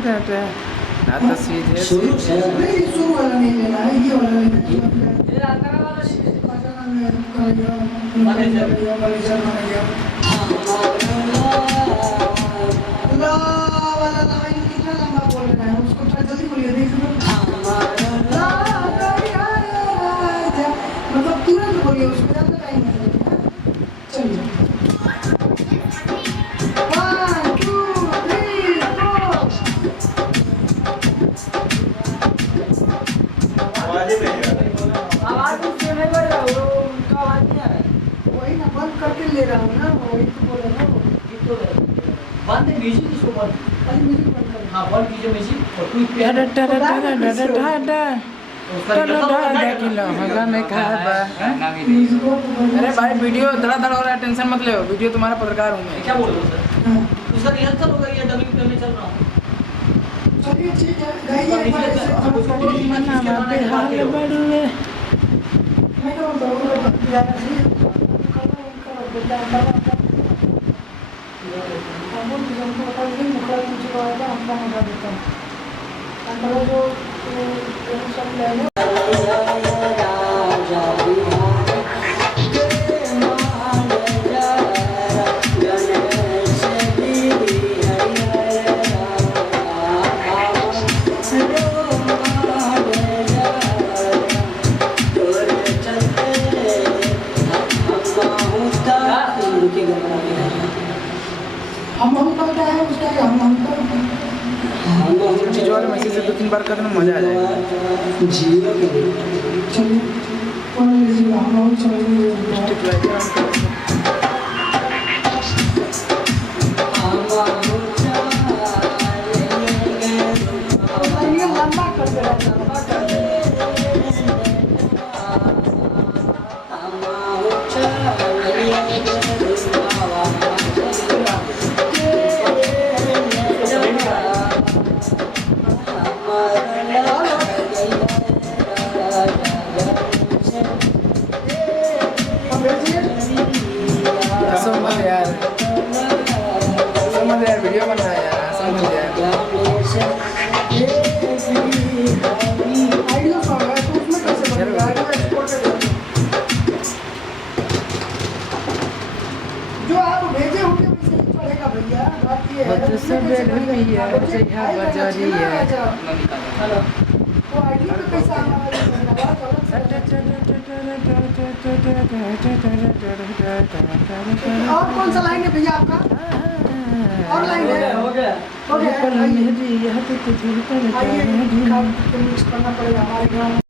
ना तो सीधे शुरू से नहीं शुरू वाला नहीं लेना है, ये वाला लेना है। ये आकर वाला ला वाला लाइन कितना लंबा बोल रहा है, उसको थोड़ा जल्दी बोलिए, देख लो। ला राजा, मतलब तुरंत बोलिए, उसमें ज़्यादा टाइम नहीं लगेगा। चलिए 1 2 3 4। आवाज उससे नहीं बढ़ रहा, वो उनका आवाज नहीं आ रहा है। वही ना बंद करके ले रहा हूँ ना, वही तो बोल रहा हूँ। ये तो बंद है म्यूजिक, इसको बंद। खाली म्यूजिक बंद कर। हाँ बंद कीजिए म्यूजिक और कोई पे अरे भाई वीडियो धड़ा-धड़ हो रहा है, टेंशन मत ले, वीडियो तुम्हारा पत्रकार हूँ मैं। क्या बोल रहे हो सर? हाँ। उसका रिहर्सल होगा या डबिंग करने चल रहा हूँ? चलिए ठीक है, गाइए एक बार ऐसे। मैं क्या बोलता हूँ, ज़्यादा सही है। हम करता है उसका हम चीज़ वाले मैसेज से 2-3 बार करने में मज़ा आ जाएगा। जीरो के लिए चलिए कौन लीजिएगा, हम चलेंगे। स्टिक लाइटर ऑन करेंगे। ये लंबा कर दे रहा है, लंबा कर दे। समझ यार वीडियो बन रहा है यार, समझ यार। आइडिया सॉन्ग है तो उसमें कैसे बनेगा, आइडिया एक्सपोर्टेड है। जो आप भेजे होंगे वैसे ही चलेगा भैया, बात ये है। बच्चे सब बेल भैया जइहा बजरिया। हेलो, वो आइडिया पे कैसा हमारा ये बनेगा, बात अलग से है। और कौन सा लाइन है भैया आपका? और लाइन है? हो गया हो गया, आइए। आइए, मिक्स करना पड़ेगा हमारे गाँव में।